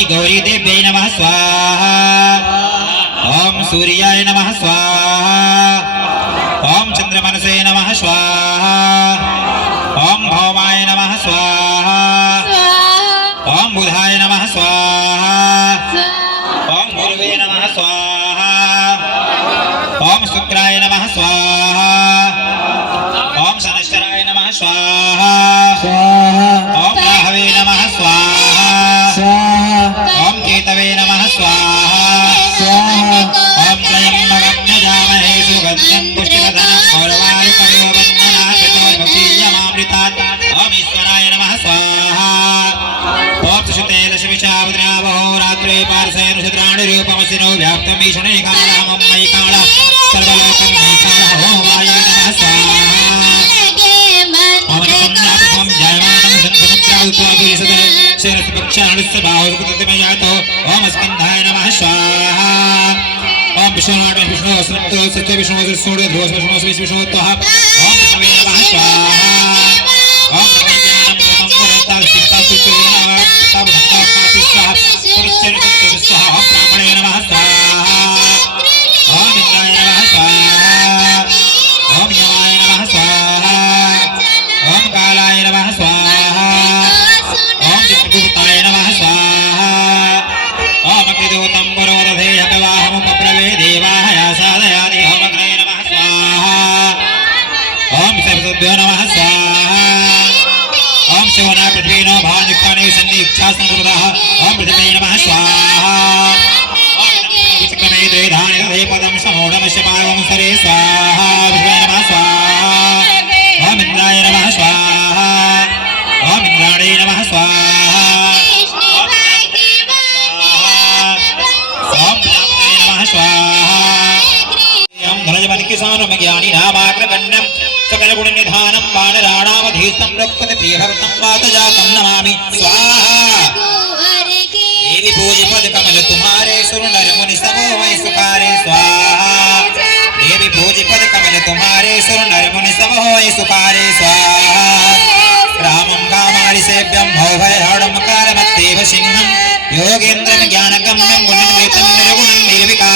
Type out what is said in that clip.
श्री गौरी देव्यै नमः स्वाहा ओम सूर्याय नमः स्वाहा ओम चंद्रमनसे नमः स्वाहा ओम भौमाय नमः स्वाहा ओम बुधाय नमः स्वाहा ओम गुरुवे नमः स्वाहा ओम शुक्राय नमः स्वाहा ओम शनैश्चराय नमः स्वाहा ओम राहवे नमः स्वाहा ओम केतवे नमः स्वाहा ओम त्र्यंबकं सुगंधिं पुष्टिवर्धनम् और्वारुकमिव वन्दनात् चतुर्मुखीयमामृतात् ओम ईश्वराय नमः स्वाहा ओम सुषुते दशविशावद्रावहोरात्रे पार्श्वेऽनुषद्राणि रूपमसिनो व्याप्तं भीषणे कालः मयि कालः सर्वलोकं मयि कालः ओम वायुवे नमः स्वाहा ओम नमः जयमानं सन्तमुद्रावुत्वाभिसदने शेरस्पक्षाणस्य बाहुस्कृतिमयातो ओम स्कन्धाय नमः स्वाहा ओम विष्णुनाथ विष्णु वसंतो सत्य विष्णु सूर्य ध्रुव विष्णु विष्णु त्वः ओम विष्णुवे नमः स्वाहा ओम ज्ञानं प्रथम परता चित्ता सुचेना तब भक्ता स्वाहा पुरुषेण तत्व स्वाहा ओम ब्राह्मणे नमः स्वाहा ओम इंद्राय नमः स्वाहा ओम यमाय नमः स्वाहा ओम कालाय नमः स्वाहा ओम चित्रगुप्ताय नमः स्वाहा ओम अग्निदूतं पुरोदधे हपवाहमुपब्रवे देवाय साधयादि ओम अग्ने नमः स्वाहा ओम सर्वभ्यो नमः स्वाहा ओम शिवना पृथ्वीनो भानुष्ठाने सन्निक्षासंकृतः ओम पृथ्वी नमः स्वाहा ओम विचक्रमे द्वेधानि तथे पदं समूढमस्य पावं सरे स्वाहा विष्णवे नमः स्वाहा ओम इंद्राय नमः स्वाहा ओम इंद्राणे नमः स्वाहा ओम प्रजापतये नमः स्वाहा ओम धनजवनिकिसानं ज्ञानी नामाग्रगण्यं सकलगुणनिधानं वानराणामधीस्तं रघुपति प्रियभक्तं वातजातं नमामि स्वाहा देवी पूज्य पद कमल तुम्हारे सुर नर मुनि समो वै सुखारे स्वाहा देवी पूज्य पद कमल तुम्हारे सुर नर मुनि समो वै सुखारे स्वाहा रामं कामारि सेव्यं भवभयहरणं कालमत्तेव सिंहं योगेन्द्रं ज्ञानगम्यं गुणनिर्मितं निर्गुणं निर्विकारं